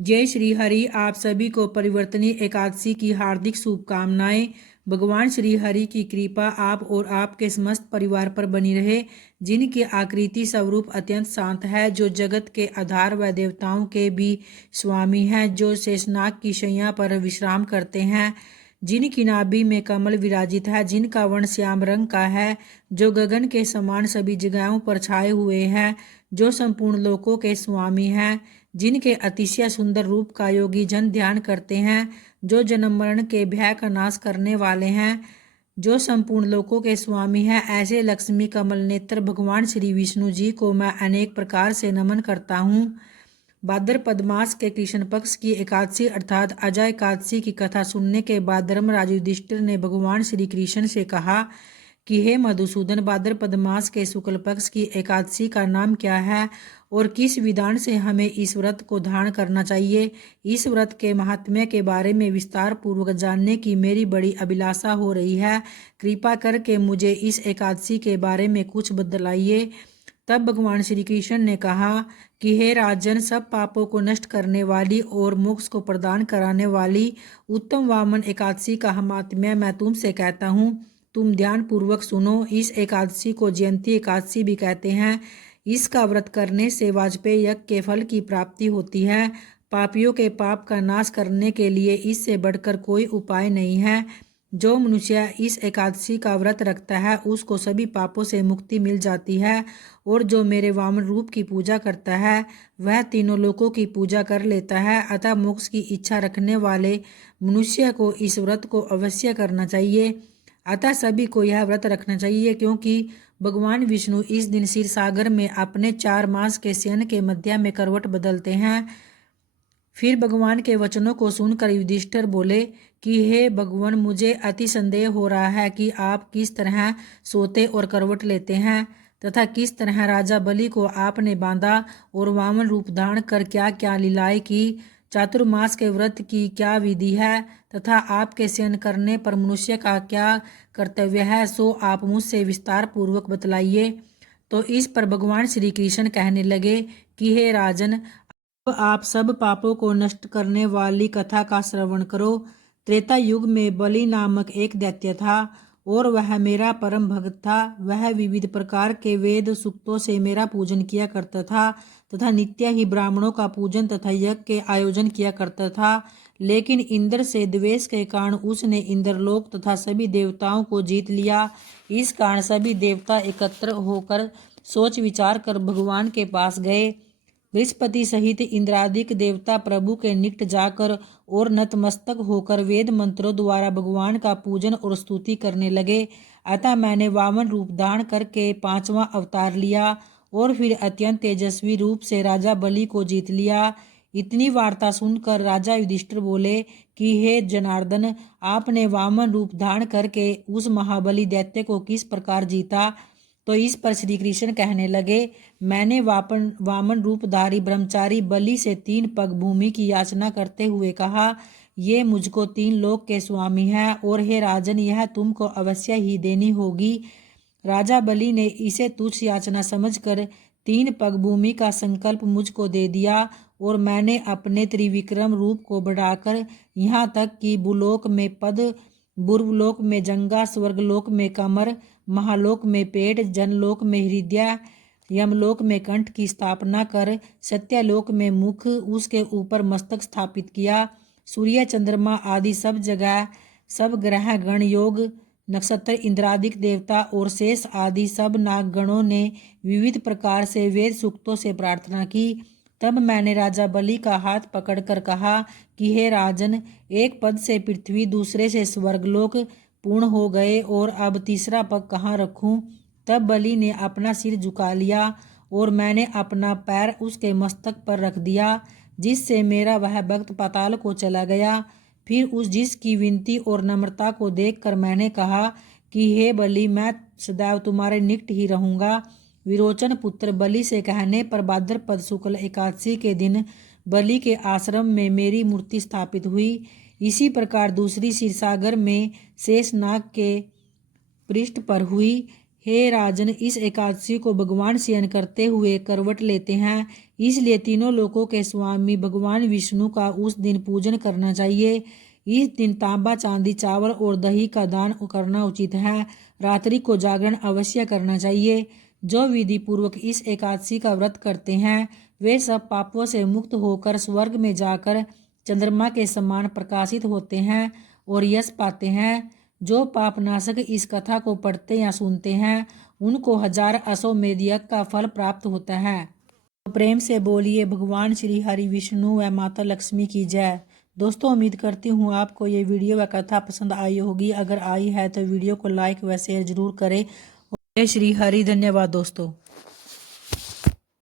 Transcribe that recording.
जय श्री हरि। आप सभी को परिवर्तनीय एकादशी की हार्दिक शुभकामनाएं। भगवान श्री हरि की कृपा आप और आपके समस्त परिवार पर बनी रहे, जिनकी आकृति स्वरूप अत्यंत शांत है, जो जगत के आधार व देवताओं के भी स्वामी हैं, जो शेषनाग की शैया पर विश्राम करते हैं, जिनकी नाभि में कमल विराजित है, जिनका वर्ण श्याम रंग का है, जो गगन के समान सभी जगहों पर छाए हुए हैं, जो संपूर्ण लोकों के स्वामी हैं, जिनके अतिशय सुंदर रूप का योगी जन ध्यान करते हैं, जो जन्म मरण के भय का नाश करने वाले हैं, जो संपूर्ण लोकों के स्वामी हैं, ऐसे लक्ष्मी कमल नेत्र भगवान श्री विष्णु जी को मैं अनेक प्रकार से नमन करता हूँ। भाद्रपद मास के कृष्ण पक्ष की एकादशी अर्थात अजय एकादशी की कथा सुनने के बाद धर्मराज युधिष्ठिर ने भगवान श्री कृष्ण से कहा कि हे मधुसूदन, भाद्रपद मास के शुक्ल पक्ष की एकादशी का नाम क्या है और किस विधान से हमें इस व्रत को धारण करना चाहिए। इस व्रत के महात्म्य के बारे में विस्तार पूर्वक जानने की मेरी बड़ी अभिलाषा हो रही है। कृपा करके मुझे इस एकादशी के बारे में कुछ बतलाइए। तब भगवान श्री कृष्ण ने कहा कि हे राजन, सब पापों को नष्ट करने वाली और मोक्ष को प्रदान कराने वाली उत्तम वामन एकादशी का महात्म्य मैं तुमसे कहता हूँ। तुम ध्यान पूर्वक सुनो। इस एकादशी को जयंती एकादशी भी कहते हैं। इसका व्रत करने से वाजपेय यज्ञ के फल की प्राप्ति होती है। पापियों के पाप का नाश करने के लिए इससे बढ़कर कोई उपाय नहीं है। जो मनुष्य इस एकादशी का व्रत रखता है उसको सभी पापों से मुक्ति मिल जाती है, और जो मेरे वामन रूप की पूजा करता है वह तीनों लोकों की पूजा कर लेता है। अतः मोक्ष की इच्छा रखने वाले मनुष्य को इस व्रत को अवश्य करना चाहिए। अतः सभी को यह व्रत रखना चाहिए, क्योंकि भगवान विष्णु इस दिन क्षीर सागर में अपने 4 मास के शयन के मध्य में करवट बदलते हैं। फिर भगवान के वचनों को सुनकर युधिष्ठिर बोले कि हे भगवान, मुझे अति संदेह हो रहा है कि आप किस तरह सोते और करवट लेते हैं, तथा किस तरह राजा बलि को आपने बांधा और वामन रूप धारण कर क्या क्या लीलाएं की। चातुर्मास के व्रत की क्या विधि है, तथा आपके शयन करने पर मनुष्य का क्या कर्तव्य है, सो आप मुझसे विस्तार पूर्वक बतलाइए। तो इस पर भगवान श्री कृष्ण कहने लगे कि हे राजन, अब आप सब पापों को नष्ट करने वाली कथा का श्रवण करो। त्रेता युग में बलि नामक एक दैत्य था और वह मेरा परम भक्त था। वह विविध प्रकार के वेद सूक्तों से मेरा पूजन किया करता था तथा नित्य ही ब्राह्मणों का पूजन तथा यज्ञ के आयोजन किया करता था। लेकिन इंद्र से द्वेष के कारण उसने इंद्रलोक तथा सभी देवताओं को जीत लिया। इस कारण सभी देवता एकत्र होकर सोच विचार कर भगवान के पास गए। बृहस्पति सहित इंद्रादिक देवता प्रभु के निकट जाकर और नतमस्तक होकर वेद मंत्रों द्वारा भगवान का पूजन और स्तुति करने लगे। अतः मैंने वामन रूप धारण करके 5वां अवतार लिया और फिर अत्यंत तेजस्वी रूप से राजा बलि को जीत लिया। इतनी वार्ता सुनकर राजा युधिष्ठिर बोले कि हे जनार्दन, आपने वामन रूप धारण करके उस महाबली दैत्य को किस प्रकार जीता। तो इस पर श्री कृष्ण कहने लगे, मैंने वामन रूपधारी ब्रह्मचारी बलि से 3 पग भूमि की याचना करते हुए कहा, ये मुझको 3 लोक के स्वामी हैं और हे राजन, यह तुमको अवश्य ही देनी होगी। राजा बलि ने इसे तुच्छ याचना समझकर 3 पग भूमि का संकल्प मुझको दे दिया और मैंने अपने त्रिविक्रम रूप को बढ़ाकर यहाँ तक कि भूलोक में पद, बुर्वलोक में जंगा, स्वर्गलोक में कमर, महालोक में पेट, जनलोक में हृदय, यमलोक में कंठ की स्थापना कर सत्यलोक में मुख, उसके ऊपर मस्तक स्थापित किया। सूर्य, चंद्रमा आदि सब जगह, सब ग्रह गण, योग, नक्षत्र, इंद्रादिक देवता और शेष आदि सब नागगणों ने विविध प्रकार से वेद सूक्तों से प्रार्थना की। तब मैंने राजा बलि का हाथ पकड़कर कहा कि हे राजन, एक पद से पृथ्वी, दूसरे से स्वर्गलोक पूर्ण हो गए और अब तीसरा पग कहाँ रखूं। तब बलि ने अपना सिर झुका लिया और मैंने अपना पैर उसके मस्तक पर रख दिया, जिससे मेरा वह भक्त पाताल को चला गया। फिर जिसकी विनती और नम्रता को देखकर मैंने कहा कि हे बलि, मैं सदैव तुम्हारे निकट ही रहूंगा। विरोचन पुत्र बलि से कहने पर भाद्रपद शुक्ल एकादशी के दिन बलि के आश्रम में मेरी मूर्ति स्थापित हुई। इसी प्रकार दूसरी क्षीरसागर में शेषनाग के पृष्ठ पर हुई। हे राजन, इस एकादशी को भगवान शयन करते हुए करवट लेते हैं, इसलिए तीनों लोकों के स्वामी भगवान विष्णु का उस दिन पूजन करना चाहिए। इस दिन तांबा, चांदी, चावल और दही का दान करना उचित है। रात्रि को जागरण अवश्य करना चाहिए। जो विधि पूर्वक इस एकादशी का व्रत करते हैं वे सब पापों से मुक्त होकर स्वर्ग में जाकर चंद्रमा के समान प्रकाशित होते हैं और यश पाते हैं। जो पाप नाशक इस कथा को पढ़ते या सुनते हैं उनको 1000 अश्वमेध यज्ञ का फल प्राप्त होता है। तो प्रेम से बोलिए भगवान श्री हरि विष्णु व माता लक्ष्मी की जय। दोस्तों, उम्मीद करती हूँ आपको ये वीडियो व कथा पसंद आई होगी। अगर आई है तो वीडियो को लाइक व शेयर जरूर करें। जय श्री हरि। धन्यवाद दोस्तों।